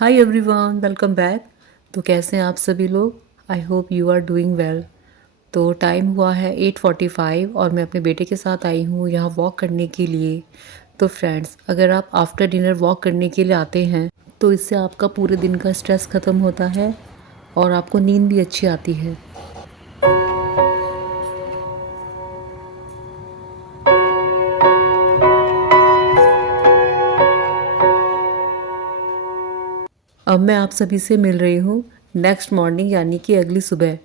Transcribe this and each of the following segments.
Hi everyone, welcome back. तो कैसे हैं आप सभी लोग? I hope you are doing well. तो टाइम हुआ है 8:45 और मैं अपने बेटे के साथ आई हूँ यहाँ वॉक करने के लिए। तो फ्रेंड्स, अगर आप आफ्टर डिनर वॉक करने के लिए आते हैं तो इससे आपका पूरे दिन का स्ट्रेस ख़त्म होता है और आपको नींद भी अच्छी आती है। अब मैं आप सभी से मिल रही हूँ नेक्स्ट मॉर्निंग, यानी कि अगली सुबह।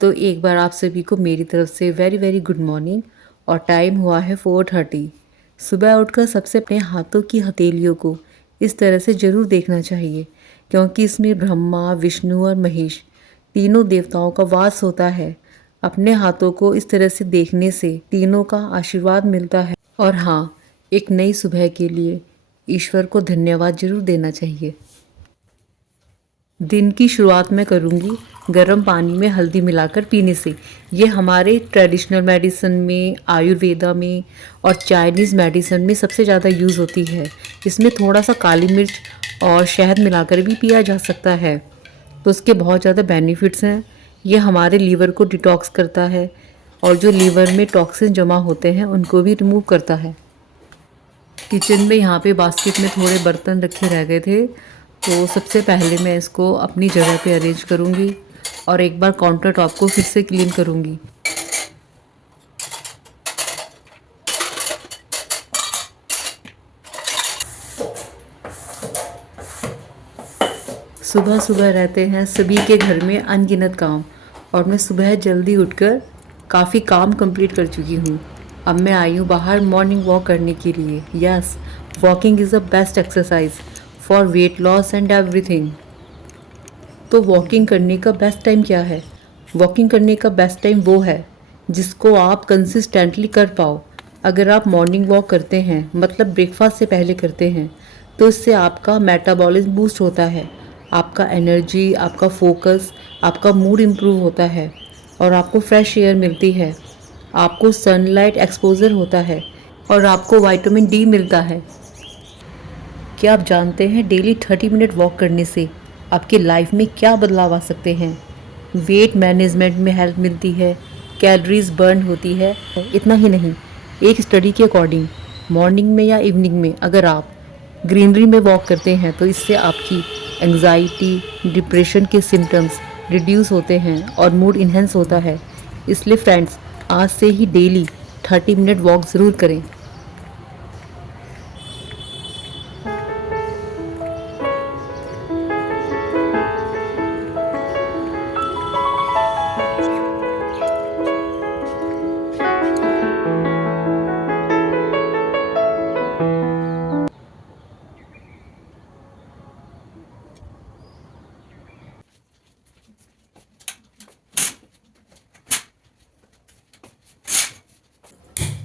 तो एक बार आप सभी को मेरी तरफ से वेरी वेरी गुड मॉर्निंग। और टाइम हुआ है 4:30। सुबह उठकर सबसे अपने हाथों की हथेलियों को इस तरह से ज़रूर देखना चाहिए, क्योंकि इसमें ब्रह्मा, विष्णु और महेश तीनों देवताओं का वास होता है। अपने हाथों को इस तरह से देखने से तीनों का आशीर्वाद मिलता है। और हाँ, एक नई सुबह के लिए ईश्वर को धन्यवाद जरूर देना चाहिए। दिन की शुरुआत मैं करूँगी गर्म पानी में हल्दी मिलाकर पीने से। ये हमारे ट्रेडिशनल मेडिसिन में, आयुर्वेदा में और चाइनीज़ मेडिसिन में सबसे ज़्यादा यूज़ होती है। इसमें थोड़ा सा काली मिर्च और शहद मिलाकर भी पिया जा सकता है। तो उसके बहुत ज़्यादा बेनिफिट्स हैं। ये हमारे लीवर को डिटॉक्स करता है और जो लीवर में टॉक्सिन जमा होते हैं उनको भी रिमूव करता है। किचन में यहाँ पे बास्केट में थोड़े बर्तन रखे रह गए थे, तो सबसे पहले मैं इसको अपनी जगह पे अरेंज करूँगी और एक बार काउंटर टॉप को फिर से क्लीन करूँगी। सुबह सुबह रहते हैं सभी के घर में अनगिनत काम, और मैं सुबह जल्दी उठकर काफ़ी काम कंप्लीट कर चुकी हूँ। अब मैं आई हूँ बाहर मॉर्निंग वॉक करने के लिए। Yes, walking is the best exercise for weight loss and everything. तो वॉकिंग करने का बेस्ट टाइम क्या है? वॉकिंग करने का बेस्ट टाइम वो है जिसको आप कंसिस्टेंटली कर पाओ। अगर आप मॉर्निंग वॉक करते हैं, मतलब ब्रेकफास्ट से पहले करते हैं, तो इससे आपका मेटाबॉलिज्म बूस्ट होता है, आपका एनर्जी, आपका फोकस, आपका मूड इम्प्रूव होता है और आपको फ्रेश एयर मिलती है, आपको सनलाइट एक्सपोजर होता है और आपको विटामिन डी मिलता है। क्या आप जानते हैं डेली 30 मिनट वॉक करने से आपकी लाइफ में क्या बदलाव आ सकते हैं? वेट मैनेजमेंट में हेल्प मिलती है, कैलोरीज बर्न होती है। इतना ही नहीं, एक स्टडी के अकॉर्डिंग मॉर्निंग में या इवनिंग में अगर आप ग्रीनरी में वॉक करते हैं तो इससे आपकी एंग्जाइटी, डिप्रेशन के सिम्टम्स रिड्यूस होते हैं और मूड इन्हेंस होता है। इसलिए फ्रेंड्स, आज से ही डेली 30 मिनट वॉक ज़रूर करें।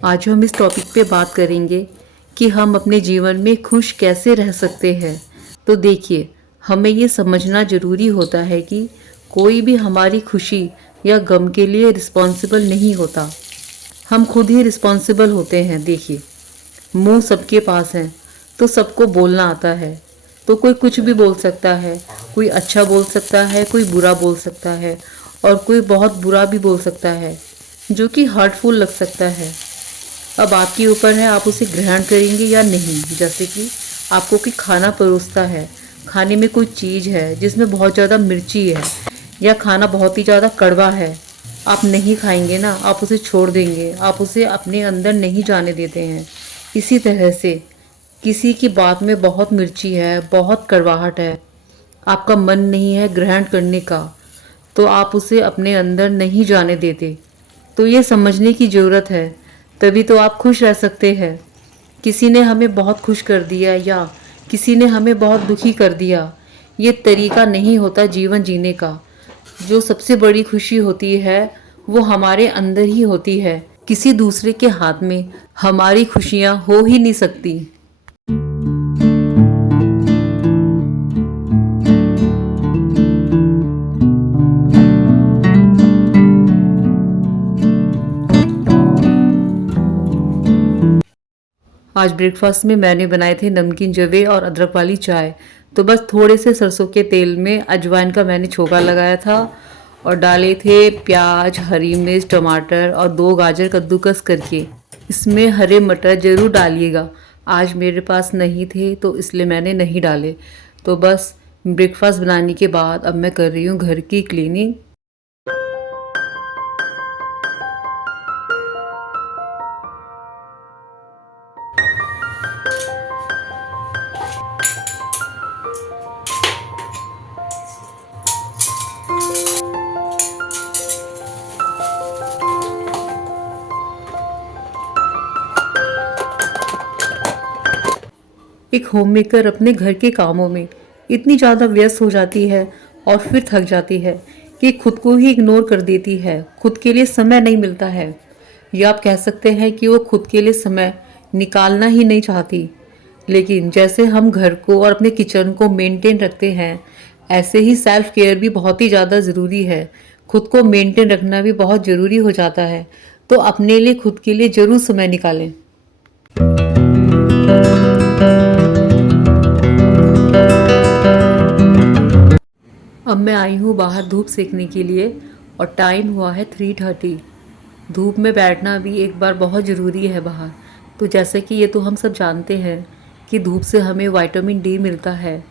आज हम इस टॉपिक पे बात करेंगे कि हम अपने जीवन में खुश कैसे रह सकते हैं। तो देखिए, हमें ये समझना ज़रूरी होता है कि कोई भी हमारी खुशी या गम के लिए रिस्पॉन्सिबल नहीं होता। हम खुद ही रिस्पॉन्सिबल होते हैं। देखिए, मुंह सबके पास है तो सबको बोलना आता है। तो कोई कुछ भी बोल सकता है, कोई अच्छा बोल सकता है, कोई बुरा बोल सकता है और कोई बहुत बुरा भी बोल सकता है जो कि हर्टफुल लग सकता है। अब आपके ऊपर है, आप उसे ग्रहण करेंगे या नहीं। जैसे कि आपको कोई खाना परोसता है, खाने में कोई चीज़ है जिसमें बहुत ज़्यादा मिर्ची है या खाना बहुत ही ज़्यादा कड़वा है, आप नहीं खाएंगे ना, आप उसे छोड़ देंगे, आप उसे अपने अंदर नहीं जाने देते हैं। इसी तरह से किसी की बात में बहुत मिर्ची है, बहुत कड़वाहट है, आपका मन नहीं है ग्रहण करने का, तो आप उसे अपने अंदर नहीं जाने देते। तो ये समझने की ज़रूरत है, तभी तो आप खुश रह सकते हैं। किसी ने हमें बहुत खुश कर दिया या किसी ने हमें बहुत दुखी कर दिया, ये तरीका नहीं होता जीवन जीने का। जो सबसे बड़ी खुशी होती है वो हमारे अंदर ही होती है। किसी दूसरे के हाथ में हमारी खुशियाँ हो ही नहीं सकती। आज ब्रेकफास्ट में मैंने बनाए थे नमकीन जवे और अदरक वाली चाय। तो बस थोड़े से सरसों के तेल में अजवाइन का मैंने छोंका लगाया था और डाले थे प्याज, हरी मिर्च, टमाटर और 2 गाजर कद्दूकस करके। इसमें हरे मटर ज़रूर डालिएगा। आज मेरे पास नहीं थे तो इसलिए मैंने नहीं डाले। तो बस ब्रेकफास्ट बनाने के बाद अब मैं कर रही हूँ घर की क्लीनिंग। एक होममेकर अपने घर के कामों में इतनी ज़्यादा व्यस्त हो जाती है और फिर थक जाती है कि खुद को ही इग्नोर कर देती है। खुद के लिए समय नहीं मिलता है, या आप कह सकते हैं कि वो खुद के लिए समय निकालना ही नहीं चाहती। लेकिन जैसे हम घर को और अपने किचन को मेंटेन रखते हैं, ऐसे ही सेल्फ केयर भी बहुत ही ज़्यादा ज़रूरी है। खुद को मेंटेन रखना भी बहुत ज़रूरी हो जाता है। तो अपने लिए, खुद के लिए ज़रूर समय निकालें। अब मैं आई हूँ बाहर धूप सेकने के लिए और टाइम हुआ है 3:30। धूप में बैठना भी एक बार बहुत ज़रूरी है बाहर। तो जैसे कि ये तो हम सब जानते हैं कि धूप से हमें विटामिन डी मिलता है,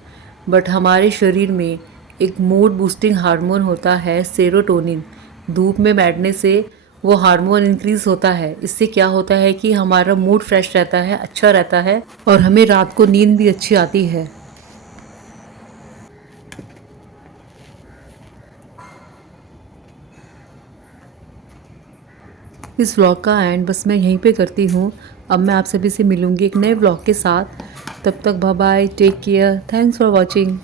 बट हमारे शरीर में एक मूड बूस्टिंग हार्मोन होता है सेरोटोनिन। धूप में बैठने से वो हार्मोन इंक्रीज़ होता है। इससे क्या होता है कि हमारा मूड फ्रेश रहता है, अच्छा रहता है और हमें रात को नींद भी अच्छी आती है। इस व्लॉग का एंड बस मैं यहीं पे करती हूँ। अब मैं आप सभी से मिलूँगी एक नए व्लॉग के साथ। तब तक bye bye, take care, thanks for watching.